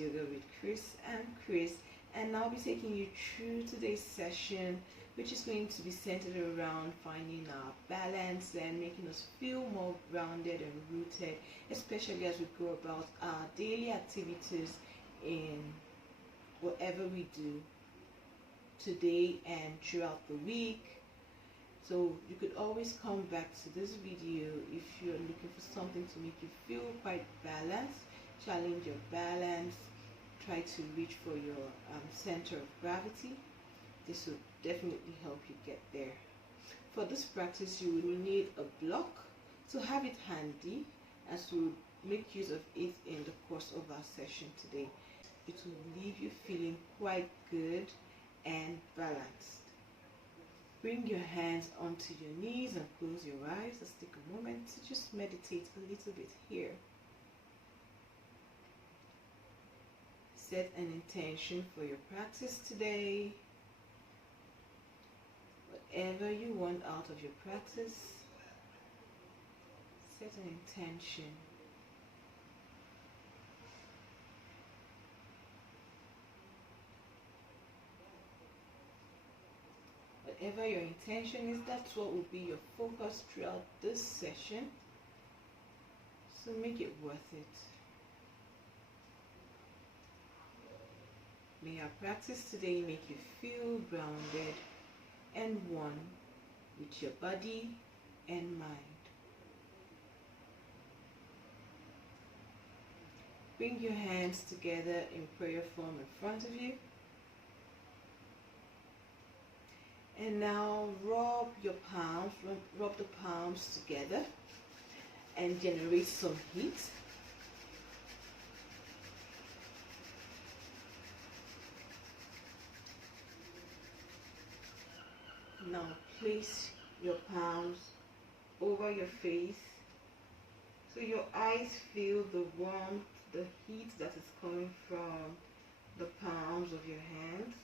Yoga with Chris and Chris, and I'll be taking you through today's session, which is going to be centered around finding our balance and making us feel more grounded and rooted, especially as we go about our daily activities in whatever we do today and throughout the week. So you could always come back to this video if you're looking for something to make you feel quite balanced, challenge your balance, try to reach for your center of gravity. This will definitely help you get there. For this practice, you will need a block, so have it handy as we'll make use of it in the course of our session today. It will leave you feeling quite good and balanced. Bring your hands onto your knees and close your eyes. Let's take a moment to just meditate a little bit here. Set an intention for your practice today. Whatever you want out of your practice, set an intention. Whatever your intention is, that's what will be your focus throughout this session. So make it worth it. May our practice today make you feel grounded and one with your body and mind. Bring your hands together in prayer form in front of you. And now rub your palms, rub the palms together and generate some heat. Now place your palms over your face so your eyes feel the warmth, the heat that is coming from the palms of your hands.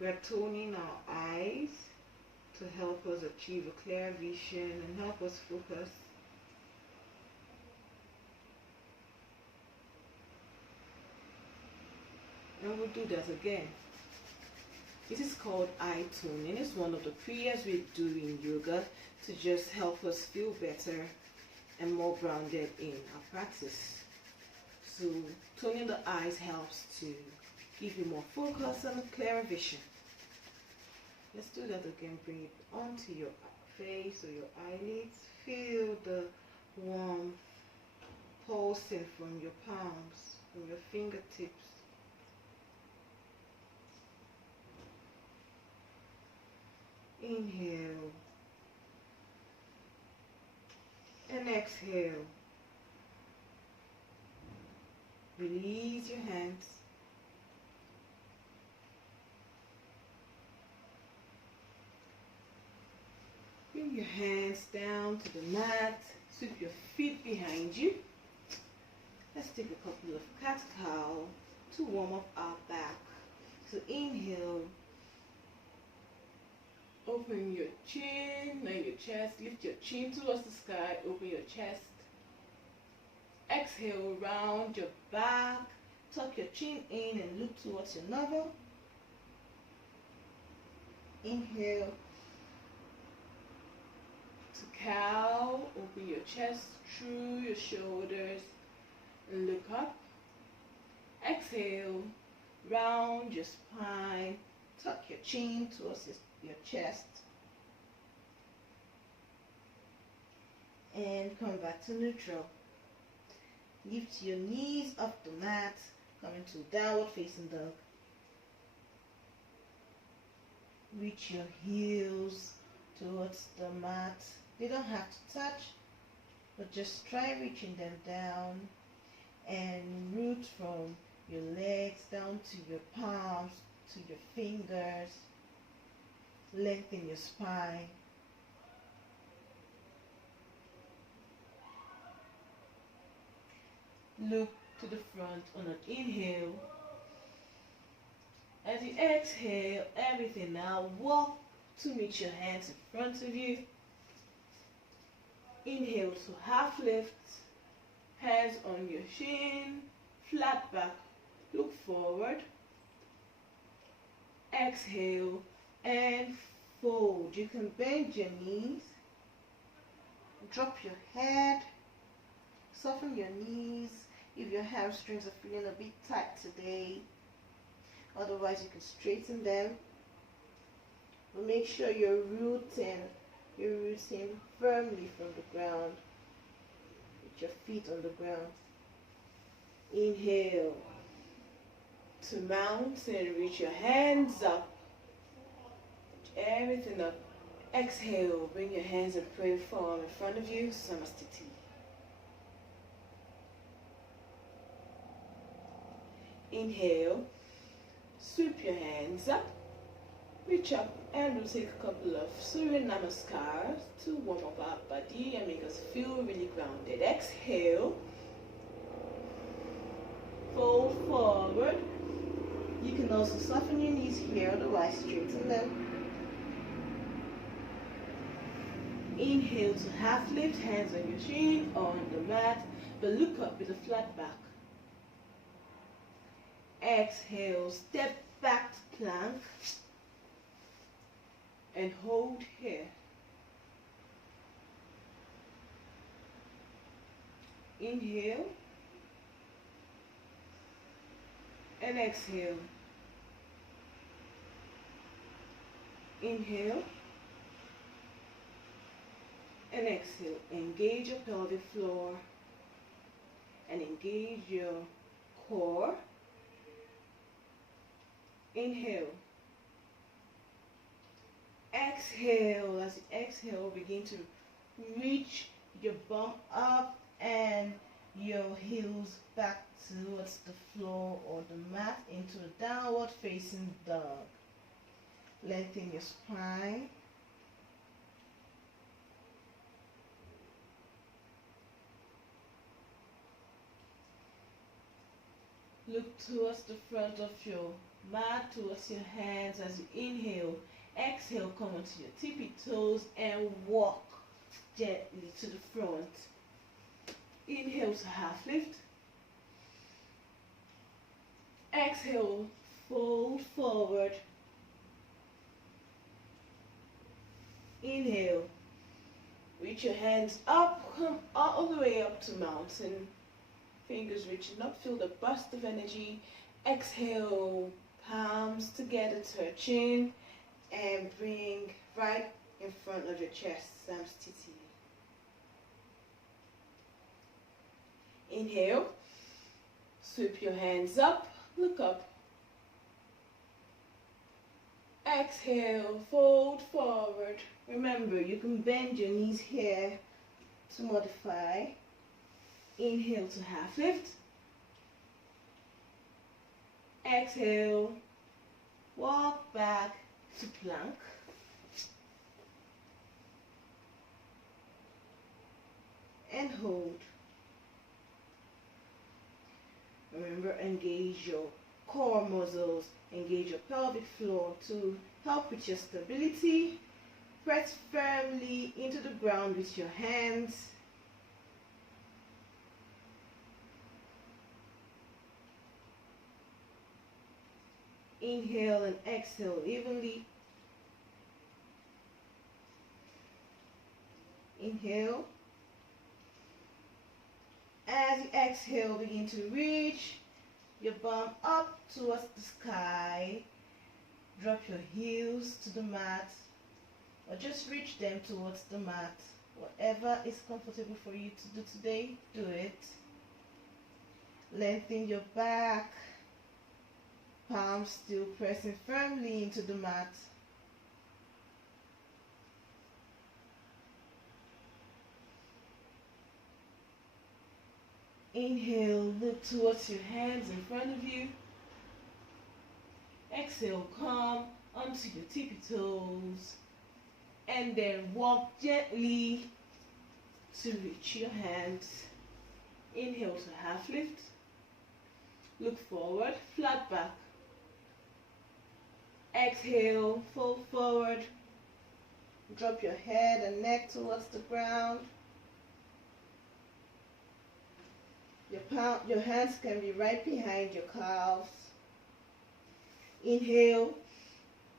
We are toning our eyes to help us achieve a clear vision and help us focus. And we'll do that again. This is called eye toning. It's one of the prayers we do in yoga to just help us feel better and more grounded in our practice. So toning the eyes helps to give you more focus and a clearer vision. Let's do that again. Bring it onto your face or your eyelids. Feel the warmth pulsing from your palms, from your fingertips. Inhale and exhale. Release your hands. Bring your hands down to the mat. Sweep your feet behind you. Let's take a couple of cat-cow to warm up our back. So inhale. Open your chin and your chest. Lift your chin towards the sky. Open your chest. Exhale, round your back. Tuck your chin in and look towards your navel. Inhale. To cow. Open your chest through your shoulders and look up. Exhale, round your spine. Tuck your chin towards your chest. And come back to neutral. Lift your knees off the mat. Come into downward facing dog. Reach your heels towards the mat. They don't have to touch, but just try reaching them down and root from your legs down to your palms, to your fingers. Lengthen your spine. Look to the front on an inhale. As you exhale, everything now walk to meet your hands in front of you. Inhale to half lift, hands on your shin, flat back Look forward. Exhale and fold. You can bend your knees. Drop your head. Soften your knees if your hamstrings are feeling a bit tight today. Otherwise, you can straighten them. But make sure you're rooting firmly from the ground. With your feet on the ground. Inhale to mountain. Reach your hands up. Reach everything up. Exhale. Bring your hands and prayer form in front of you. Samastiti. Inhale. Sweep your hands up. Reach up and we'll take a couple of Surya Namaskars to warm up our body and make us feel really grounded. Exhale. Fold forward. You can also soften your knees here, otherwise straighten them. Inhale to half lift, hands on your chin or on the mat, but look up with a flat back. Exhale, step back to plank and hold here. Inhale and exhale. Inhale and exhale. Engage your pelvic floor and engage your core. Inhale. Exhale. As you exhale, begin to reach your bum up and your heels back towards the floor or the mat into a downward facing dog. Lengthen your spine. Look towards the front of your mat, towards your hands as you inhale. Exhale, come onto your tippy toes and walk gently to the front. Inhale to half lift. Exhale, fold forward. Inhale, reach your hands up, come all the way up to mountain. Fingers reaching up, feel the burst of energy. Exhale, palms together, touching, and bring right in front of your chest, Samstiti. Inhale, sweep your hands up, look up. Exhale, fold forward. Remember, you can bend your knees here to modify. Inhale to half lift. Exhale, walk back to plank. And hold. Remember, engage your core muscles, engage your pelvic floor to help with your stability. Press firmly into the ground with your hands. Inhale and exhale evenly. Inhale. As you exhale, begin to reach your bum up towards the sky. Drop your heels to the mat or just reach them towards the mat. Whatever is comfortable for you to do today, do it. Lengthen your back. Palms still pressing firmly into the mat. Inhale, look towards your hands in front of you. Exhale, come onto your tippy toes. And then walk gently to reach your hands. Inhale to half lift. Look forward, flat back. Exhale, fold forward. Drop your head and neck towards the ground. Your hands can be right behind your calves. Inhale,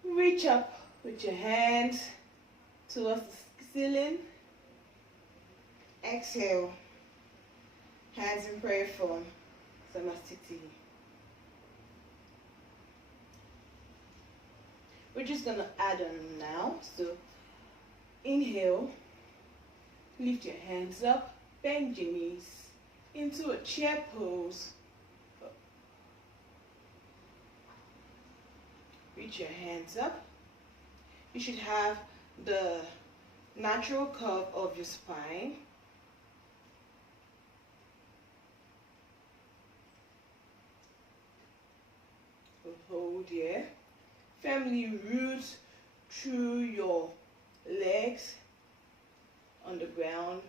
reach up with your hands towards the ceiling. Exhale, hands in prayer form, Samastiti. We're just going to add on now. So inhale, lift your hands up, bend your knees into a chair pose. Reach your hands up. You should have the natural curve of your spine. Hold here. Firmly root through your legs on the ground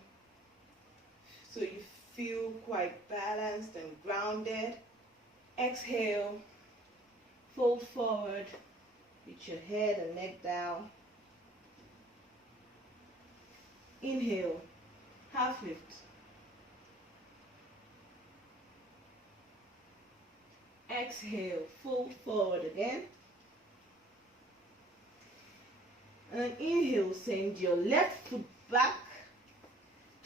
so you feel quite balanced and grounded. Exhale, fold forward, reach your head and neck down. Inhale, half lift. Exhale, fold forward again. And then inhale, send your left foot back,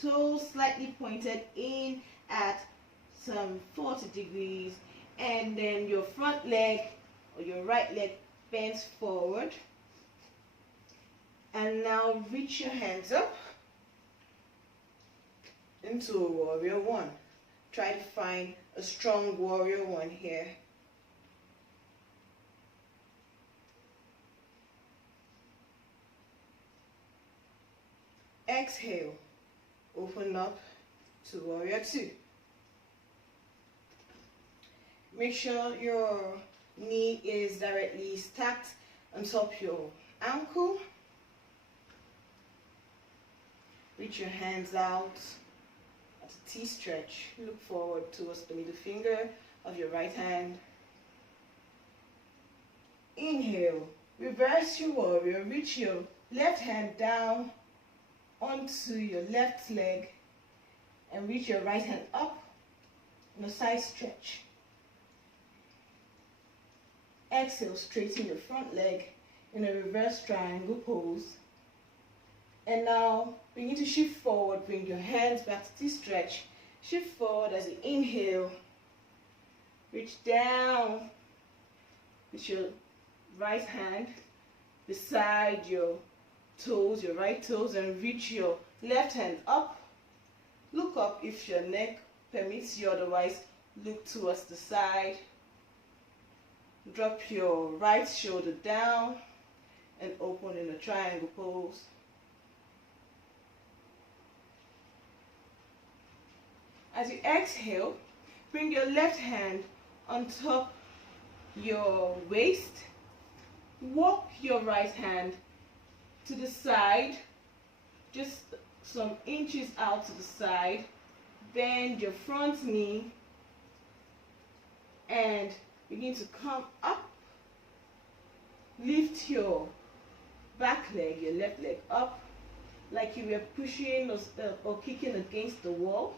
toes slightly pointed in at some 40 degrees, and then your front leg or your right leg bends forward. And now reach your hands up into a warrior one. Try to find a strong warrior one here. Exhale, open up to warrior two. Make sure your knee is directly stacked on top of your ankle. Reach your hands out at a T stretch. Look forward towards the middle finger of your right hand. Inhale, reverse your warrior. Reach your left hand down onto your left leg and reach your right hand up in a side stretch. Exhale, straighten your front leg in a reverse triangle pose. And now begin to shift forward, bring your hands back to T-stretch. Shift forward as you inhale. Reach down with your right hand beside your toes, your right toes, and reach your left hand up. Look up if your neck permits you, otherwise look towards the side. Drop your right shoulder down and open in a triangle pose. As you exhale, bring your left hand on top your waist. Walk your right hand to the side, just some inches out to the side. Bend your front knee and begin to come up. Lift your back leg, your left leg up, like you were pushing or kicking against the wall.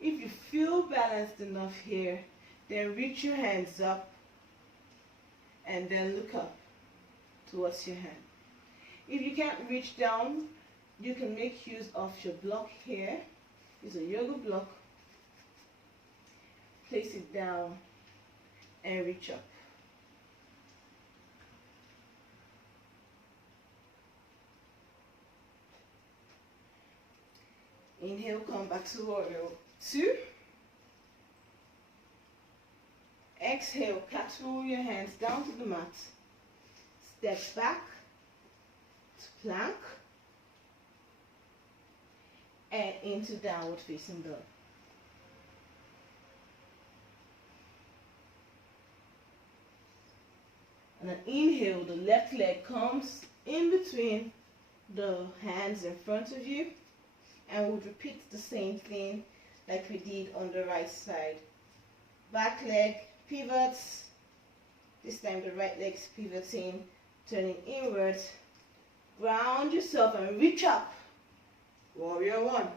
If you feel balanced enough here, then reach your hands up and then look up towards your hand. If you can't reach down, you can make use of your block here. It's a yoga block. Place it down and reach up. Inhale, come back to warrior two. Exhale, catapult your hands down to the mat. Step back to plank and into downward facing dog. And then inhale, the left leg comes in between the hands in front of you, and we'll repeat the same thing like we did on the right side. Back leg pivots. This time the right leg's pivoting, turning inwards. Ground yourself and reach up. Warrior one.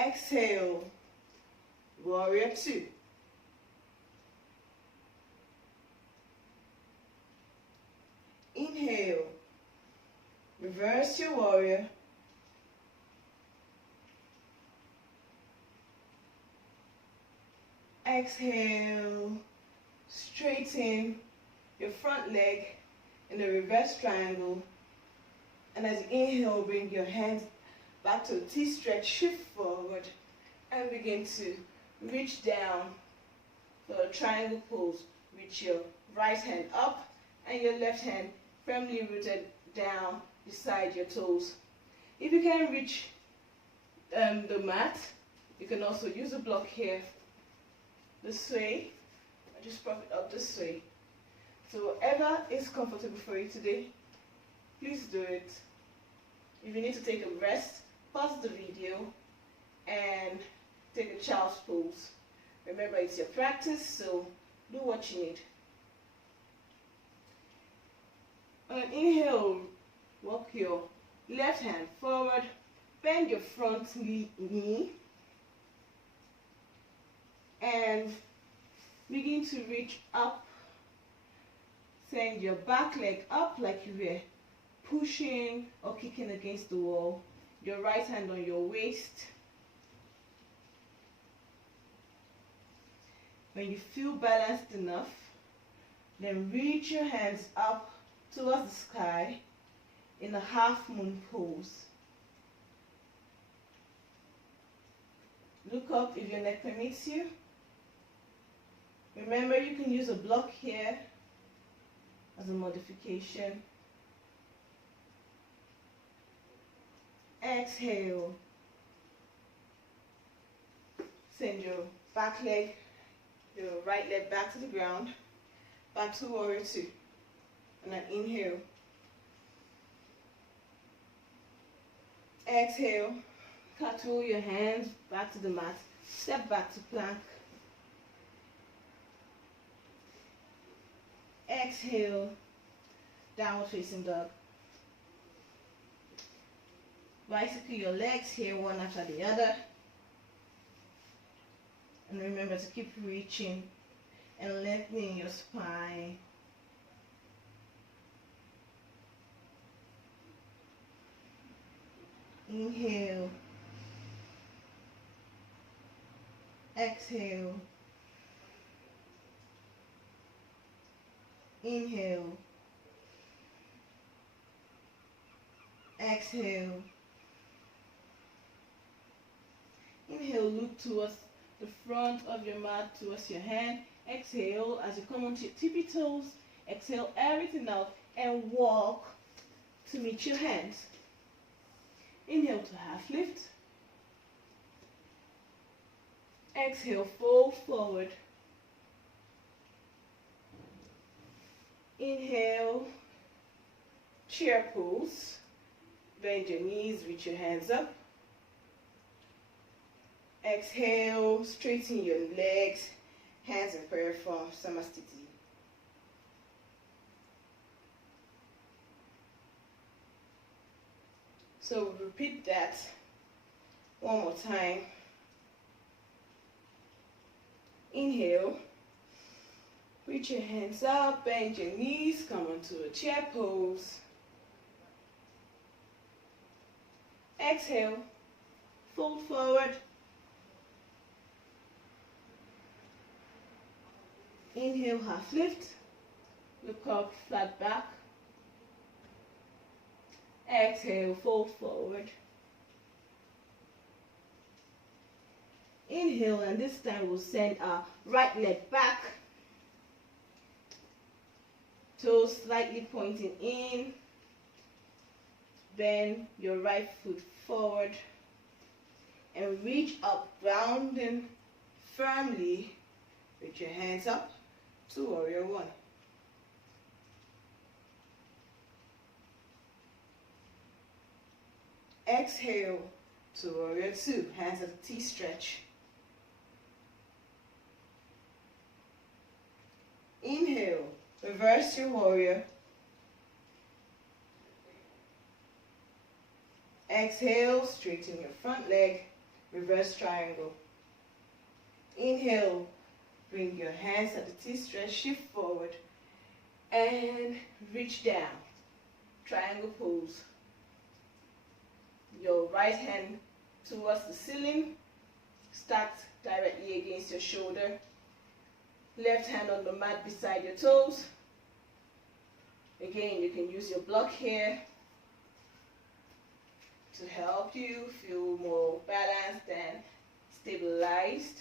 Exhale, warrior two. Inhale, reverse your warrior. Exhale, straighten your front leg in a reverse triangle. And as you inhale, bring your hands back to a T-stretch, shift forward, and begin to reach down for a triangle pose. Reach your right hand up and your left hand firmly rooted down beside your toes. If you can't reach the mat, you can also use a block here, this way. I just prop it up this way. So whatever is comfortable for you today, please do it. If you need to take a rest, pause the video and take a child's pose. Remember, it's your practice, so do what you need. On an inhale, walk your left hand forward, bend your front knee, and begin to reach up. Send your back leg up like you were pushing or kicking against the wall. Your right hand on your waist. When you feel balanced enough, then reach your hands up towards the sky in a half moon pose. Look up if your neck permits you. Remember, you can use a block here as a modification. Exhale. Send your back leg, your right leg back to the ground. Back to warrior two. And then inhale. Exhale. Cartwheel your hands back to the mat. Step back to plank. Exhale. Downward facing dog. Bicycle your legs here one after the other. And remember to keep reaching and lengthening your spine. Inhale. Exhale. Inhale. Exhale. Inhale, look towards the front of your mat, towards your hand. Exhale, as you come onto your tippy toes, exhale everything out and walk to meet your hands. Inhale to half lift. Exhale, fold forward. Inhale, chair pose. Bend your knees, reach your hands up. Exhale, straighten your legs, hands in prayer form, Samastiti. So repeat that one more time. Inhale, reach your hands up, bend your knees, come onto a chair pose. Exhale, fold forward. Inhale, half lift, look up, flat back. Exhale, fold forward. Inhale, and this time we'll send our right leg back. Toes slightly pointing in. Bend your right foot forward and reach up, grounding firmly with your hands up to warrior one. Exhale to warrior two, hands at a T stretch. Inhale, reverse your warrior. Exhale, straighten your front leg, reverse triangle. Inhale, bring your hands at the T-stretch, shift forward, and reach down. Triangle pose. Your right hand towards the ceiling, stacked directly against your shoulder. Left hand on the mat beside your toes. Again, you can use your block here to help you feel more balanced and stabilized.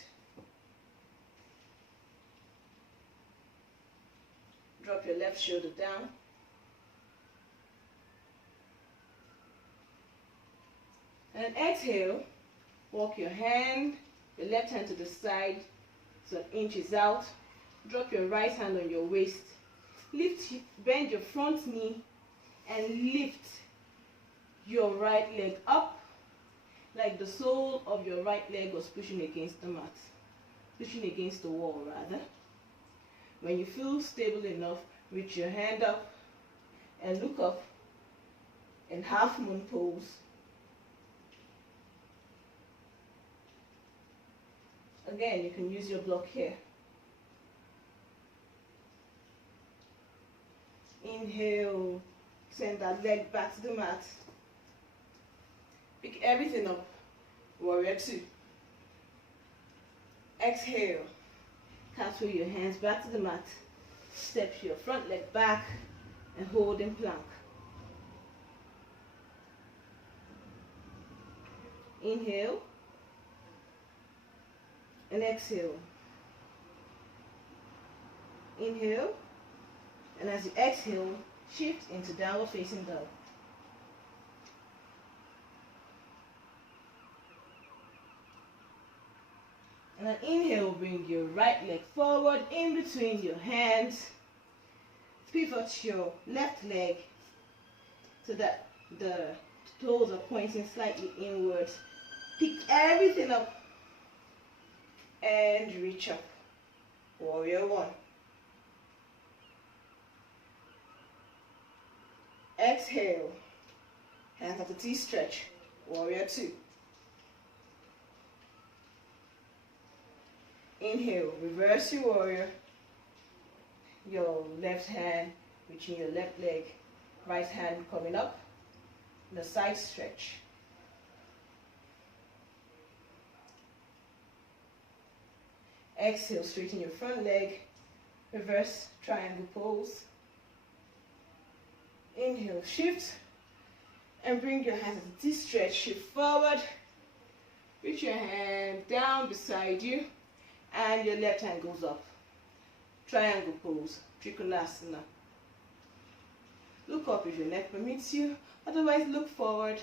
Drop your left shoulder down. And exhale, walk your left hand to the side, so an inch is out. Drop your right hand on your waist. Bend your front knee and lift your right leg up like the sole of your right leg was pushing against the mat, pushing against the wall rather. When you feel stable enough, reach your hand up and look up in half moon pose. Again, you can use your block here. Inhale, send that leg back to the mat. Pick everything up, warrior two. Exhale, cartwheel your hands back to the mat. Step your front leg back and hold in plank. Inhale and exhale. Inhale, and as you exhale, shift into downward facing dog. And an inhale, bring your right leg forward in between your hands. Pivot your left leg so that the toes are pointing slightly inwards. Pick everything up and reach up. Warrior one. Exhale, hands at the T-stretch. Warrior two. Inhale, reverse your warrior. Your left hand reaching your left leg. Right hand coming up. The side stretch. Exhale, straighten your front leg. Reverse triangle pose. Inhale, shift. And bring your hands at the T-stretch. Shift forward. Reach your hand down beside you. And your left hand goes up. Triangle pose, Trikonasana. Look up if your neck permits you. Otherwise, look forward.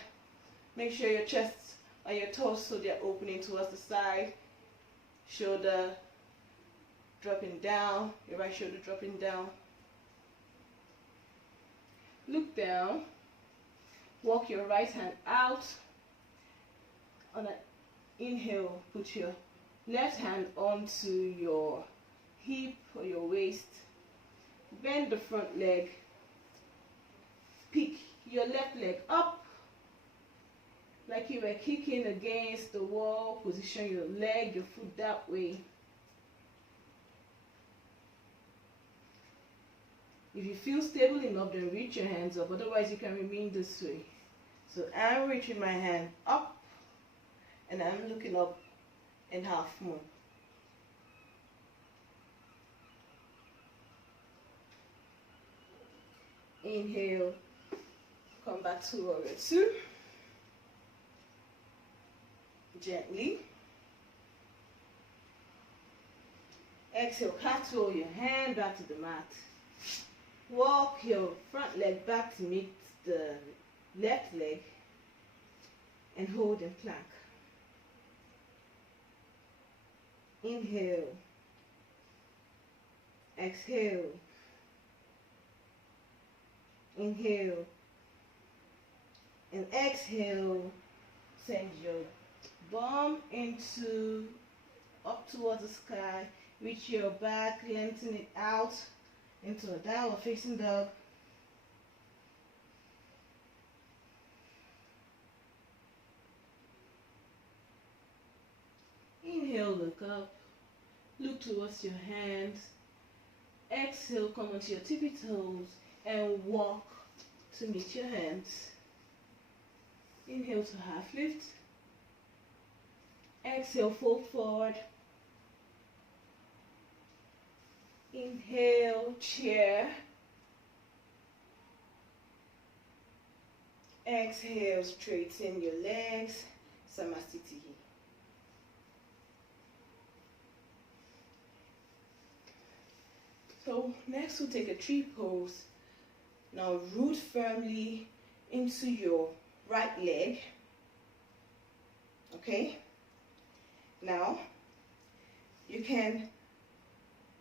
Make sure your chest and your torso, they're opening towards the side. Shoulder dropping down. Your right shoulder dropping down. Look down. Walk your right hand out. On an inhale, put your left hand onto your hip or your waist. Bend the front leg. Pick your left leg up like you were kicking against the wall. Position your leg, your foot that way. If you feel stable enough, then reach your hands up. Otherwise, you can remain this way. So I'm reaching my hand up and I'm looking up in half moon. Inhale, come back to warrior two. Gently. Exhale, cartwheel your hand back to the mat. Walk your front leg back to meet the left leg and hold in plank. Inhale, exhale, inhale, and exhale. Send your bum up towards the sky. Reach your back, lengthen it out into a downward facing dog. Inhale, look up. Look towards your hands. Exhale, come onto your tippy toes and walk to meet your hands. Inhale to half lift. Exhale, fold forward. Inhale, chair. Exhale, straighten your legs, Samasthiti. So next we'll take a tree pose. Now root firmly into your right leg. Okay? Now you can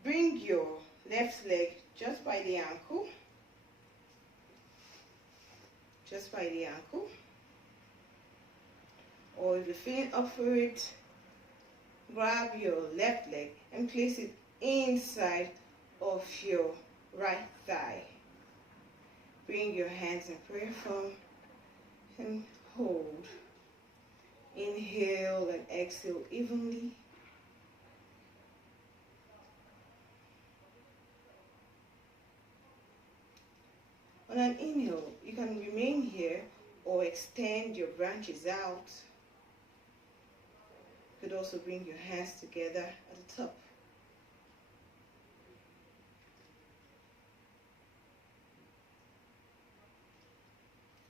bring your left leg just by the ankle. Just by the ankle. Or if you're feeling up for it, grab your left leg and place it inside of your right thigh. Bring your hands in prayer form and hold. Inhale and exhale evenly. On an inhale, you can remain here or extend your branches out. You could also bring your hands together at the top.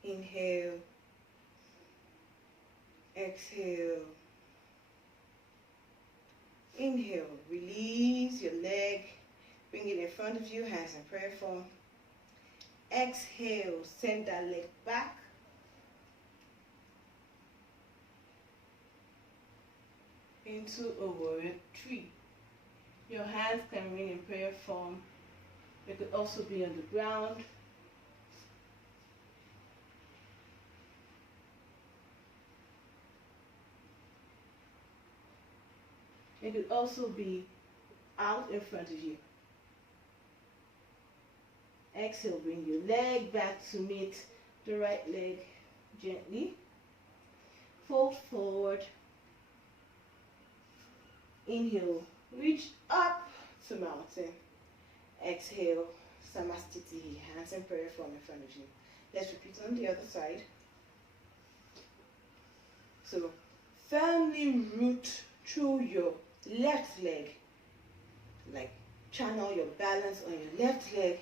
Inhale, exhale. Inhale, release your leg, bring it in front of you, hands in prayer form. Exhale, send that leg back. Into a warrior three. Your hands can remain in prayer form. They could also be on the ground. It could also be out in front of you. Exhale, bring your leg back to meet the right leg gently. Fold forward. Inhale, reach up to mountain. Exhale, Samasthiti, hands in prayer form in front of you. Let's repeat on the other side. So, firmly root through your left leg, like channel your balance on your left leg.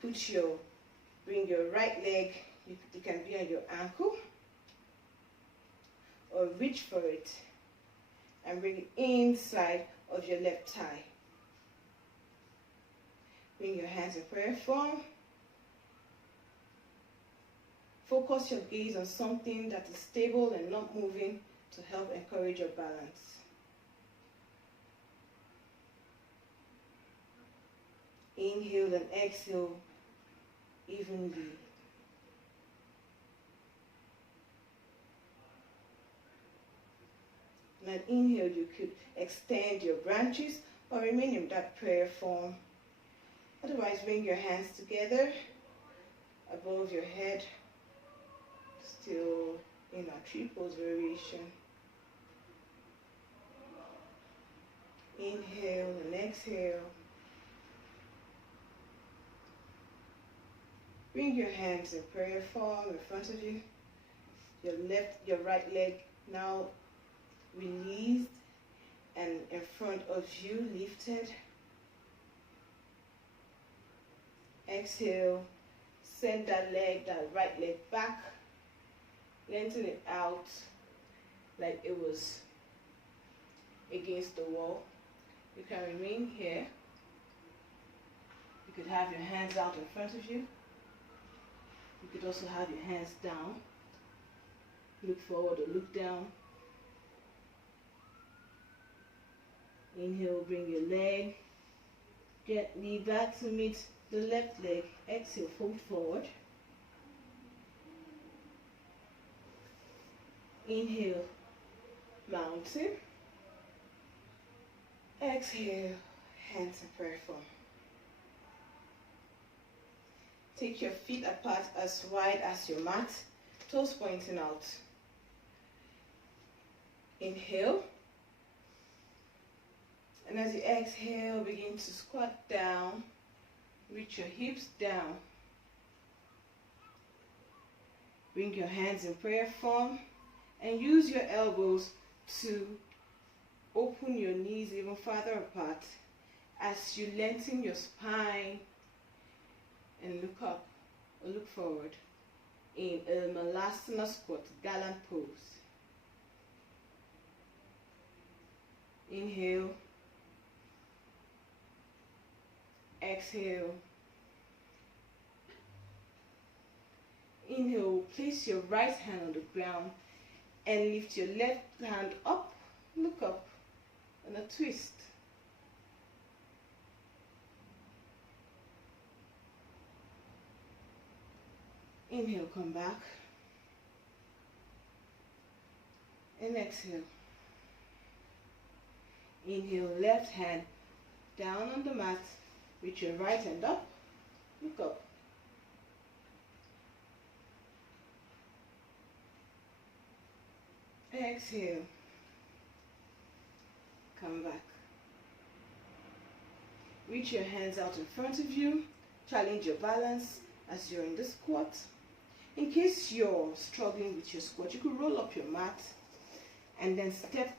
Bring your right leg, you can be on your ankle, or reach for it and bring it inside of your left thigh. Bring your hands in prayer form. Focus your gaze on something that is stable and not moving to help encourage your balance. Inhale and exhale evenly. On an inhale, you could extend your branches or remain in that prayer form. Otherwise, bring your hands together above your head, still in a tree pose variation. Inhale and exhale. Bring your hands in prayer form in front of you. Your right leg now released and in front of you, lifted. Exhale, send that right leg back. Lengthen it out like it was against the wall. You can remain here. You could have your hands out in front of you. You could also have your hands down. Look forward or look down. Inhale, bring your leg gently back to meet the left leg. Exhale, fold forward. Inhale, mountain. Exhale, hands in prayer form. Take your feet apart as wide as your mat, toes pointing out. Inhale. And as you exhale, begin to squat down. Reach your hips down. Bring your hands in prayer form and use your elbows to open your knees even farther apart as you lengthen your spine and look up or look forward in a Malasana squat, gallant pose. Inhale. Exhale. Inhale, place your right hand on the ground and lift your left hand up, look up, and a twist. Inhale, come back, and exhale. Inhale, left hand down on the mat, reach your right hand up, look up. Exhale, come back. Reach your hands out in front of you, challenge your balance as you're in the squat. In case you're struggling with your squat, you could roll up your mat and then step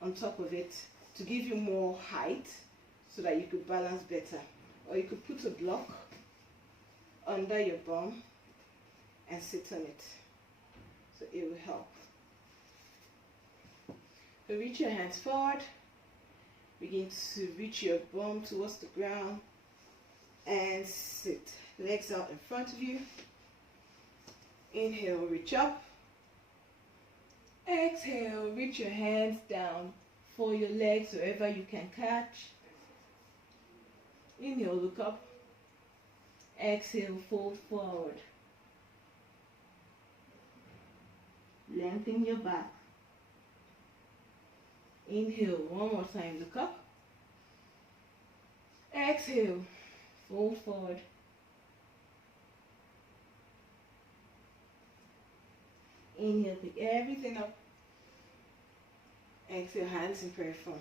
on top of it to give you more height so that you could balance better. Or you could put a block under your bum and sit on it, so it will help. So reach your hands forward, begin to reach your bum towards the ground and sit. Legs out in front of you. Inhale, reach up. Exhale, reach your hands down for your legs wherever you can catch. Inhale, look up. Exhale, fold forward. Lengthen your back. Inhale, one more time, look up. Exhale, fold forward. Inhale, pick everything up. Exhale, hands in prayer form.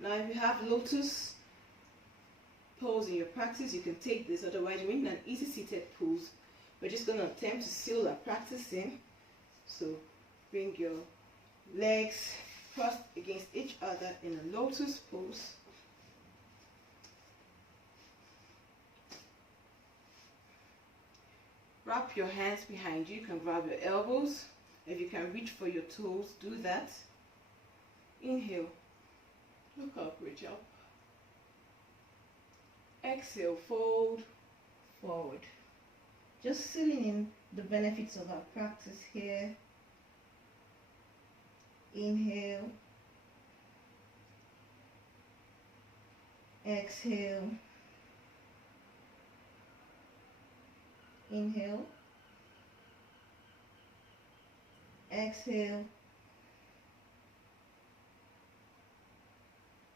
Now if you have lotus pose in your practice, you can take this. Otherwise, you're in an easy seated pose. We're just going to attempt to seal our practice in. So bring your legs crossed against each other in a lotus pose. Wrap your hands behind you. You can grab your elbows. If you can reach for your toes, do that. Inhale, look up, reach up. Exhale, fold forward. Just sealing in the benefits of our practice here. Inhale. Exhale. Inhale. Exhale.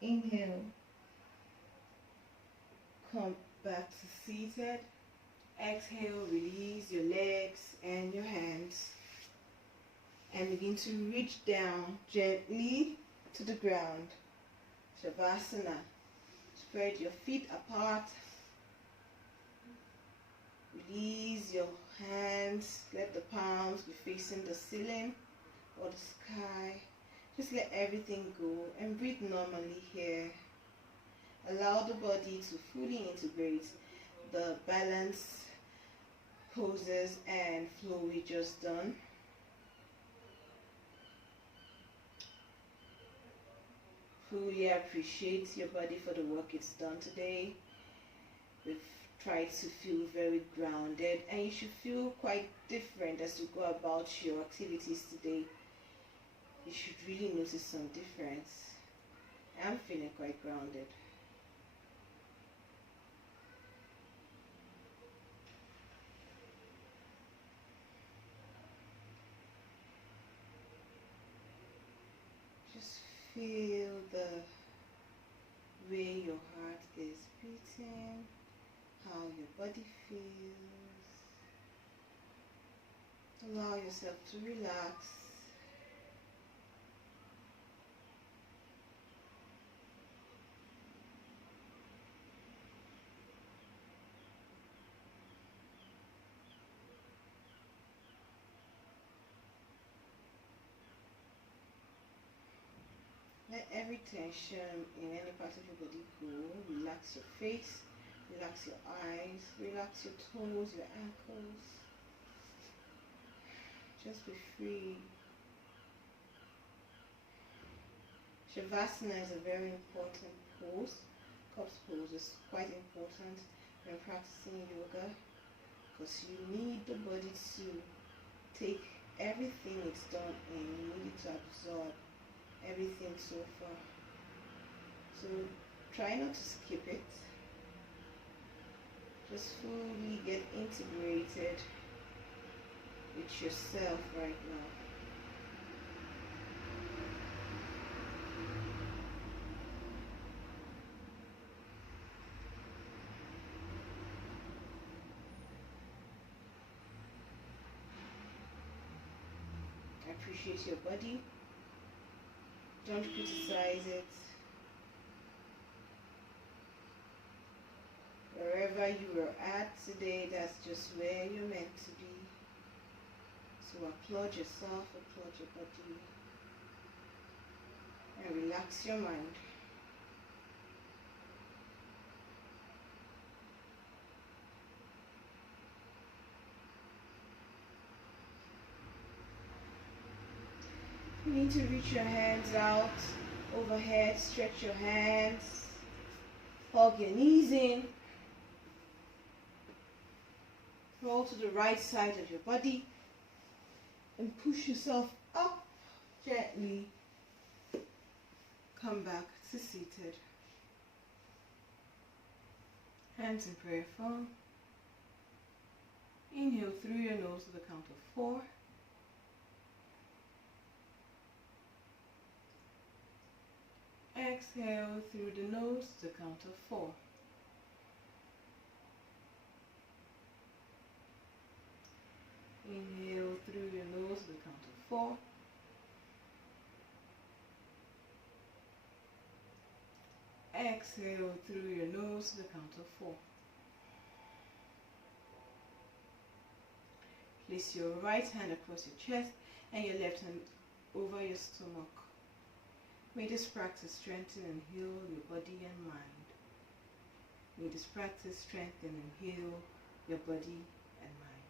Inhale. Come back to seated. Exhale, release your legs and your hands. And begin to reach down gently to the ground. Shavasana. Spread your feet apart. Release your hands. Let the palms be facing the ceiling or the sky. Just let everything go and breathe normally here. Allow the body to fully integrate the balance poses and flow we just done. Fully appreciate your body for the work it's done today. We've tried to feel very grounded, and you should feel quite different as you go about your activities today. You should really notice some difference. I'm feeling quite grounded. Just feel the way your heart is beating, how your body feels. Allow yourself to relax every tension in any part of your body go. Relax your face, relax your eyes, relax your toes, your ankles. Just be free. Shavasana is a very important pose. Corpse pose is quite important when practicing yoga, because you need the body to take everything it's done and you need it to absorb everything so far. So try not to skip it. Just fully get integrated with yourself right now. Appreciate your body. Don't criticize it. Wherever you are at today, that's just where you're meant to be. So applaud yourself, applaud your body, and relax your mind. You need to reach your hands out overhead, stretch your hands, hug your knees in, roll to the right side of your body, and push yourself up gently. Come back to seated. Hands in prayer form. Inhale through your nose to the count of 4. Exhale through the nose to the count of 4. Inhale through your nose to the count of 4. Exhale through your nose to the count of 4. Place your right hand across your chest and your left hand over your stomach. May this practice strengthen and heal your body and mind. May this practice strengthen and heal your body and mind.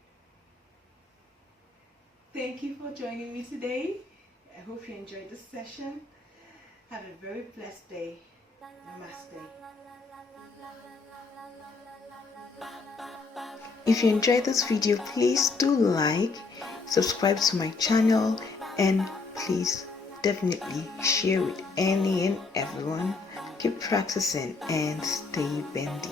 Thank you for joining me today. I hope you enjoyed this session. Have a very blessed day. Namaste. If you enjoyed this video, please do like, subscribe to my channel, and please definitely share with any and everyone. Keep practicing and stay bendy.